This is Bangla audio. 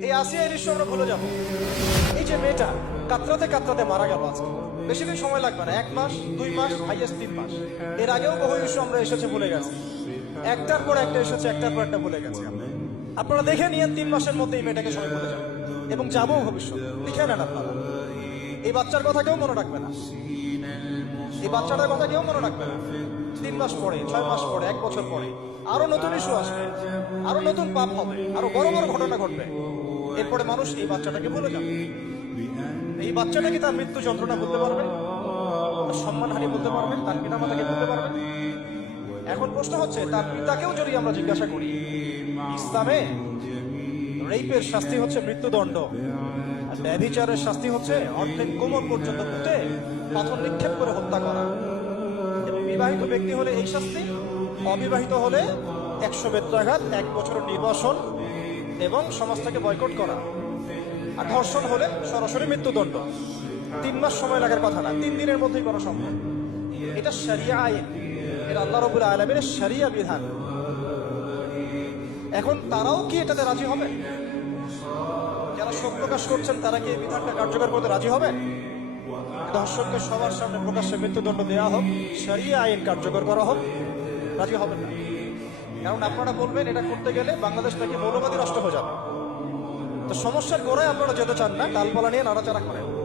এই আসিয়া দৃশ্য আমরা ভুলে যাবো। এই যে মেয়েটা কাতরাতে কাতরাতে মারা গেল আজকে, বেশি দিন সময় লাগবে না, 1 মাস 2 মাস হাইয়েস্ট 3 মাস। এর আগেও বহু ইস্যু আমরা এসেছে ভুলে গেছি, একটার পর একটা এসেছে, একটার পর একটা ভুলে গেছি। আপনারা দেখে নিয়ে 3 মাসের মধ্যে এই মেয়েটাকে সবাই ভুলে যাবে এবং যাবো ভবিষ্যৎ। লিখে নেন আপনারা, এই বাচ্চার কথা কেউ মনে রাখবে না, এই বাচ্চাটার কথা কেউ মনে রাখবে না। 3 মাস পরে, 6 মাস পরে, 1 বছর পরে আরো নতুন ইস্যু আসবে, আরো নতুন পাপ হবে, আরো বড় বড় ঘটনা ঘটবে। এরপরে মানুষ এই বাচ্চাটাকে ভুলে যাবে। এই বাচ্চাটাকে তার মৃত্যু যন্ত্রণা বলতে পারবে, সম্মানহানি বলতে পারবে, তার পিতা মাতাকে বলতে পারবে। এখন প্রশ্ন হচ্ছে, তার পিতাকেও যদি আমরা জিজ্ঞাসা করি, ইসলামে রেপের শাস্তি হচ্ছে মৃত্যুদণ্ড, আর ব্যভিচারের শাস্তি হচ্ছে অর্ধেক কোমর পর্যন্ত পুঁতে পাথর নিক্ষেপ করে হত্যা করা। এবং বিবাহিত ব্যক্তি হলে এই শাস্তি, অবিবাহিত হলে 100 বেত্রাঘাত, 1 বছর নির্বাসন এবং সমাজ থেকে বয়কট করা। আর ধর্ষণ হলে সরাসরি মৃত্যুদণ্ড। 3 মাস সময় লাগার কথা না, 3 দিনের মধ্যেই করা সম্ভব। এটা শরিয়া আইন, এটা আল্লাহ রাব্বুল আলামিনের শরিয়া বিধান। এখন তারাও কি এটাতে রাজি হবে? যারা শোক প্রকাশ করছেন তারা কি এই বিধানটা কার্যকর করতে রাজি হবে? ধর্ষককে সবার সামনে প্রকাশ্যে মৃত্যুদণ্ড দেওয়া হোক, শরিয়া আইন কার্যকর করা হোক, রাজি হবেন না। কারণ আপনারা বলবেন এটা করতে গেলে বাংলাদেশ নাকি মৌলবাদী রাষ্ট্র হয়ে যাবে। তো সমস্যার গোড়ায় আপনারা যেতে চান না, ডালপালা নিয়ে নাড়াচাড়া করেন।